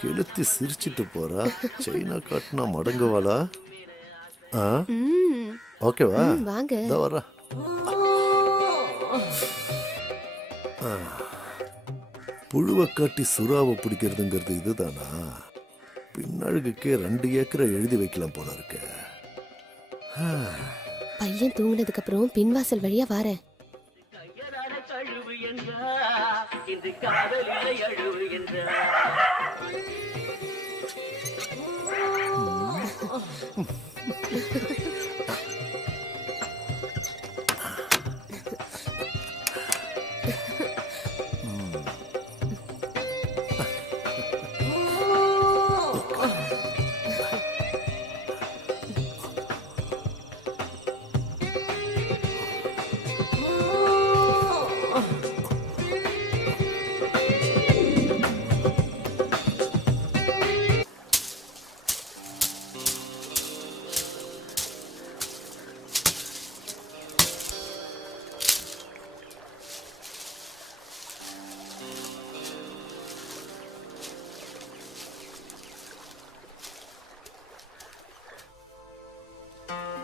கெளுத்தி சிரிச்சிட்டு போறா. சைனா காட்டினா மடங்குவாளா? ஆ ஓகேவா? வாங்க. இதோ வரா. புழுவை காட்டி சுறாவை பிடிக்கிறதுங்கிறது இதுதானா? பின்னழுகுக்கே 2 ஏக்கரை எழுதி வைக்கலாம் போல இருக்க. பையன் தூங்கினதுக்கு அப்புறம் பின்வாசல் வழியா வாரேன்.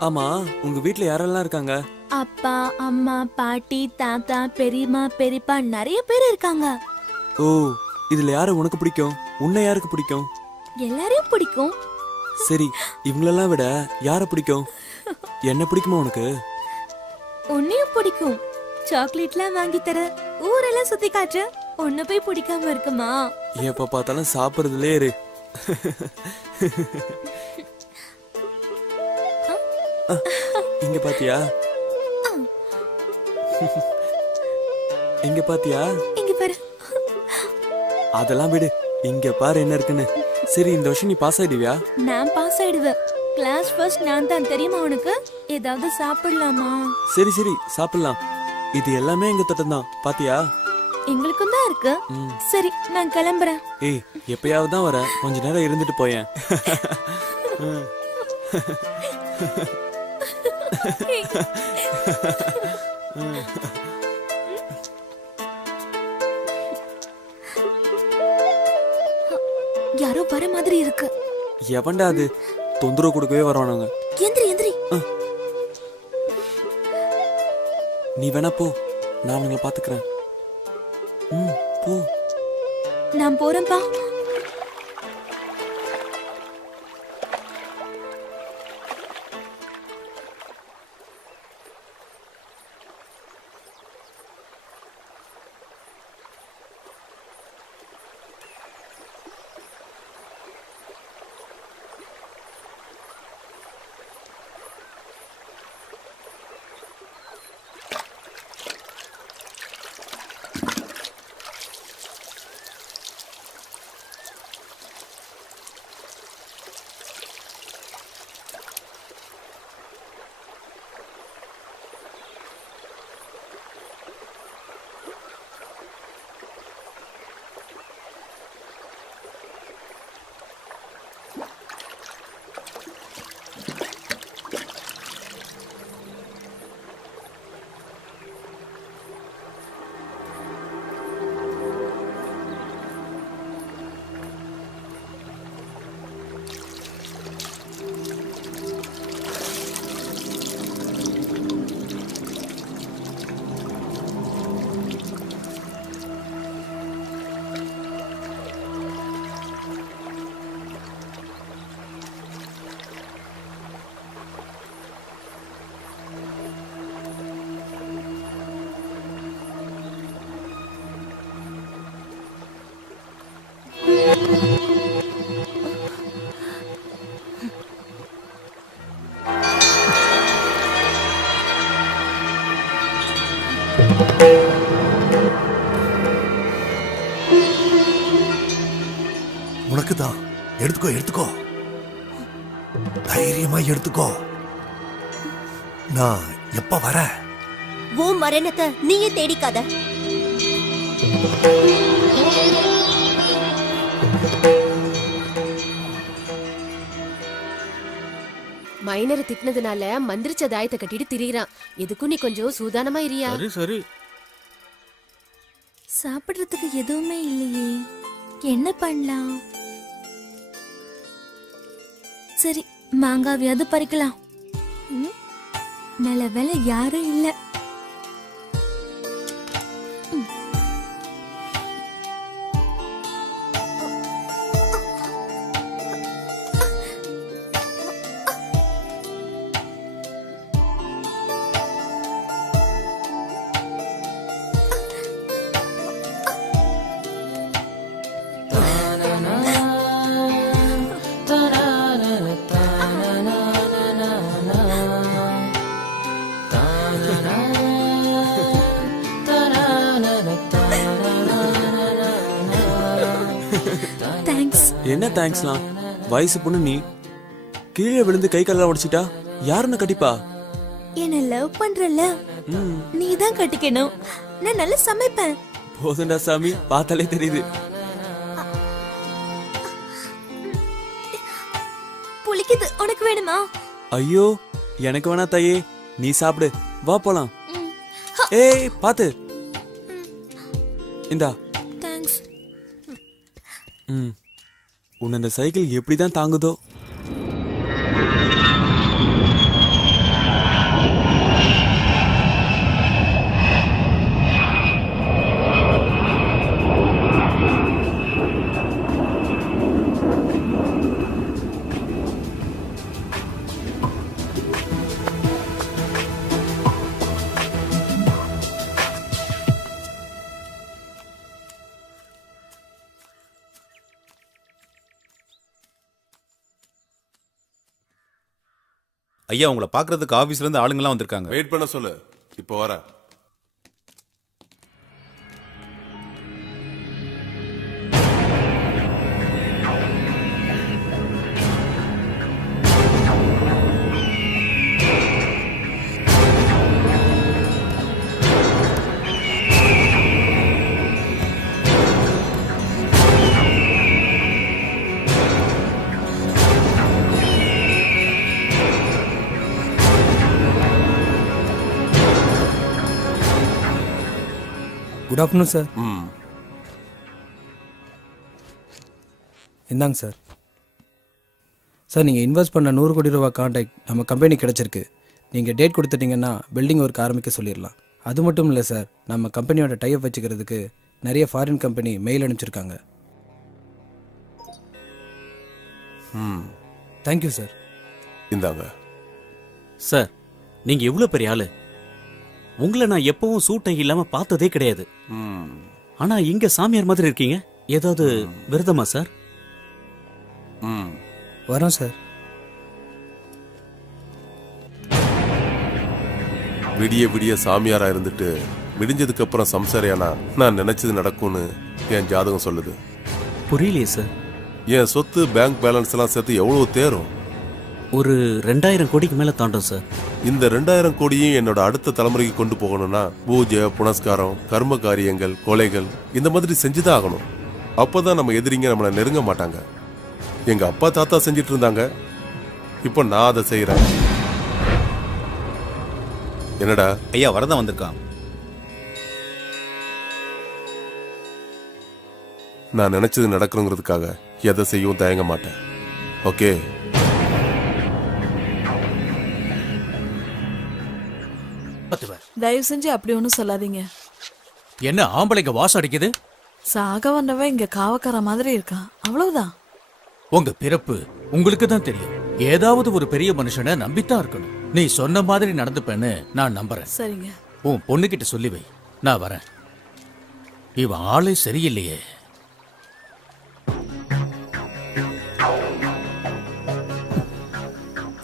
ஆமா, உங்க வீட்ல யாரெல்லாம் இருக்காங்க? அப்பா, அம்மா, பாட்டி, தாத்தா, பெரியம்மா, பெரியப்பா நிறைய பேர் இருக்காங்க. ஓ, இதுல யார உனக்கு பிடிக்கும்? உன்னை யாருக்கு பிடிக்கும்? எல்லாரையும் பிடிக்கும். சரி, இவங்களெல்லாம் விட யார பிடிக்கும்? என்ன பிடிக்குமா உனக்கு? உன்னையும் பிடிக்கும். சாக்லேட்லாம் வாங்கி தர, ஊரெல்லாம் சுத்தி காற்று. உன்னை போய் பிடிக்காம இருக்குமா? எப்ப பார்த்தாலும் சாப்பிடுறதுலே இரு. இங்க பாத்தியா? இங்க பாத்தியா? இங்க பாரு. அதெல்லாம் விடு, இங்க பாரு என்ன இருக்குன்னு. சரி, இந்த வருஷம் நீ பாஸ் ஆயிடுவியா? நான் பாஸ் ஆயிடுவேன். கிளாஸ் ஃபர்ஸ்ட் நான் தான், தெரியுமா உனக்கு? ஏதாவது சாப்பிடலாமா? சரி சரி, சாப்பிடலாம். இது எல்லாமே எங்க தட்டம் தான், பாத்தியா? எங்களுக்கும் தான் இருக்கு. சரி, நான் கிளம்புறேன். ஏய், எப்பயாவது தான் வர, கொஞ்ச நேரம் இருந்துட்டு போயேன். யாரோ வர மாதிரி இருக்கு. எவன்டா அது? தொந்தரவு கொடுக்கவே வருவானுங்க. எந்திரி எந்திரி. நீ வேணா போ, நான் அவங்களை பாத்துக்கிறேன். போ. நான் போறேன்பா. உனக்கு தான். எடுத்துக்கோ எடுத்துக்கோ, தைரியமா எடுத்துக்கோ. நான் எப்ப வர? உன் மரணத்தை நீயே தேடிக்காத. மைனரை திட்டினதுனால மந்திரிச்ச தாயத்தை கட்டிட்டு திரியறான். எதுக்கும் நீ கொஞ்சம் சூதானமா இரியா. சரி சரி. சாப்பிடுறதுக்கு எதுவுமே இல்லையே, என்ன பண்ணலாம்? சரி மாங்காவியாவது பறிக்கலாம். ம், நல்ல வேலை யாரும் இல்ல. தேங்க்ஸ். என்ன தேங்க்ஸ்லாம்? வயசு பொண்ணு நீ கீழே விழுந்து கை காலெல்லாம் உடைச்சிட்டா யாருன்னு கட்டிப்பா? என்ன லவ் பண்றல, ம், நீ தான் கட்டிக்கணும். நான் நல்லா சமைப்பேன். போதும்டா சாமி, பார்த்தாலே தெரியுது. புளிக்குது, உனக்கு வேணுமா? ஐயோ எனக்கு வேணா தாயே, நீ சாப்பிடு, வா போலாம். ஏய் பாத்து, இந்தா. தேங்க்ஸ். ம், உன்னை இந்த சைக்கிள் எப்படிதான் தாங்குதோ? ஐயா உங்களை பார்க்கறதுக்கு ஆபீஸ்ல இருந்து ஆளுங்கலாம் வந்திருக்காங்க. வெயிட் பண்ண சொல்லு, இப்போ வர. Good afternoon sir. ம், இந்தாங்க சார். சார் நீங்கள் இன்வெஸ்ட் பண்ண 100 கோடி ரூபா கான்ட்ராக்ட் நம்ம கம்பெனி கிடச்சிருக்கு. நீங்கள் டேட் கொடுத்துட்டீங்கன்னா பில்டிங் ஒர்க் ஆரம்பிக்க சொல்லிடலாம். அது மட்டும் இல்லை சார், நம்ம கம்பெனியோட டைப் வச்சுக்கிறதுக்கு நிறைய ஃபாரின் கம்பெனி மெயில் அனுப்பிச்சிருக்காங்க. ம், தேங்க்யூ சார். இந்தாங்க. சார், நீங்க எவ்வளவு பெரிய ஆளு. உங்களை நான் எப்பவும் சூட்டை இல்லாம பார்த்ததே கிடையாது. ம், ஆனா இங்க சாமியார் மாதிரி இருக்கீங்க. ஏதாவது விரதமா சார்? ம். வரோம் சார். விடிய விடிய சாமியாரா இருந்துட்டு விடிஞ்சதுக்கு அப்புறம் சம்சாரியானா நான் நினைச்சது நடக்கும்னு என் ஜாதகம் சொல்லுது. புரியலையே சார். என் சொத்து பேங்க் பேலன்ஸ் எல்லாம் சேர்த்து எவ்வளவு தேரும்? ஒரு 2000 கோடிக்கு மேல தாண்டும் சார். இந்த 2000 கோடியும் என்னோட அடுத்த தலைமுறைக்கு கொண்டு போகணும்னா பூஜை, புனஸ்காரம், கர்ம காரியங்கள், கொலைகள் இந்த மாதிரி செஞ்சுதான் ஆகணும். அப்பதான் நம்ம எதிரிங்க நம்மளை நெருங்க மாட்டாங்க. எங்க அப்பா தாத்தா செஞ்சிட்டு இருந்தாங்க, இப்போ நான் அதை செய்யறேன். என்னடா? ஐயா வரதான் வந்திருக்கான். நான் நினைச்சது நடக்கணுங்கிறதுக்காக எதை செய்யவும் தயங்க மாட்டேன். ஓகே? தயவு செஞ்சு அப்படி ஒன்றும் சொல்லாதீங்க. என்ன ஆம்பளைங்க வாசம் அடிக்குது? சாக வந்தவன் இங்க காவக்கார மாதிரி இருக்கான், அவ்வளவுதான். உங்க பிறப்பு உங்களுக்கு தான் தெரியும். ஏதாவது ஒரு பெரிய மனுஷனை நம்பித்தான் இருக்கணும். நீ சொன்ன மாதிரி நடந்துப்பேன்னு நான் நம்புறேன். சரிங்க. உன் பொண்ணுகிட்ட சொல்லி வை, நான் வரேன். இவன் ஆளே சரியில்லையே.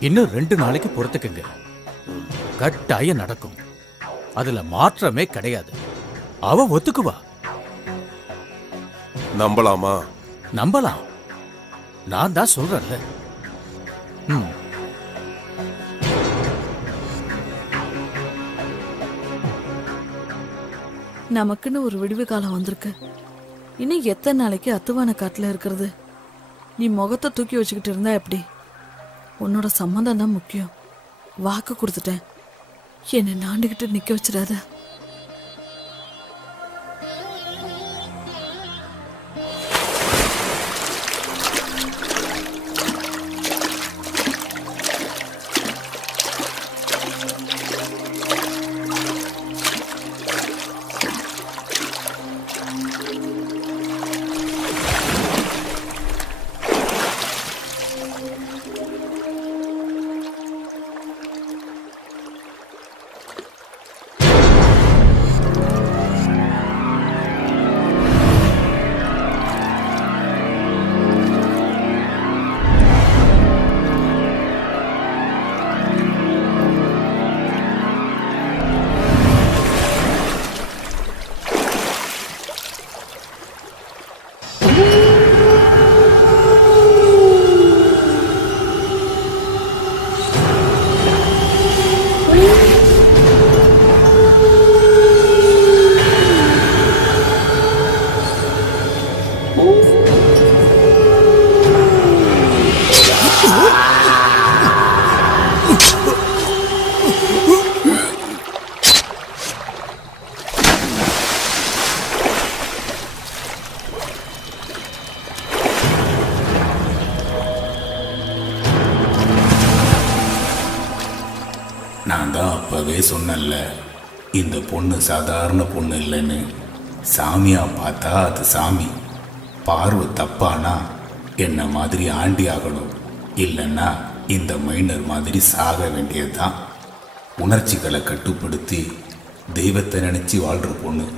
இன்னும் 2 நாளைக்கு பொறுத்துக்குங்க, கட்டாயம் நடக்கும். அதுல மாற்றமே கிடையாது. அவ ஒத்துக்குவா. நம்பலாமா? நம்பலாம். நான் தான் சொல்றேன்ல. நமக்குன்னு ஒரு விடுவி காலம் வந்திருக்கு. இன்னும் எத்தனை நாளைக்கு அத்துவான காட்டுல இருக்கிறது? நீ முகத்தை தூக்கி வச்சுக்கிட்டு இருந்தா எப்படி? உன்னோட சம்மந்தம் தான் முக்கியம். வாக்கு கொடுத்துட்டேன், என்னை நாண்டுகிட்டு நிக்க வச்சிடாத. தான் அப்பவே சொன்னேன்ல, இந்த பொண்ணு சாதாரண பொண்ணு இல்லைன்னு. சாமியா பார்த்தா அது சாமி. பார்வை தப்பானா என்ன மாதிரி ஆண்டி ஆகணும், இல்லைன்னா இந்த மைனர் மாதிரி சாக வேண்டியதுதான். உணர்ச்சிகளை கட்டுப்படுத்தி தெய்வத்தை நினைச்சு வாழ்ற பொண்ணு.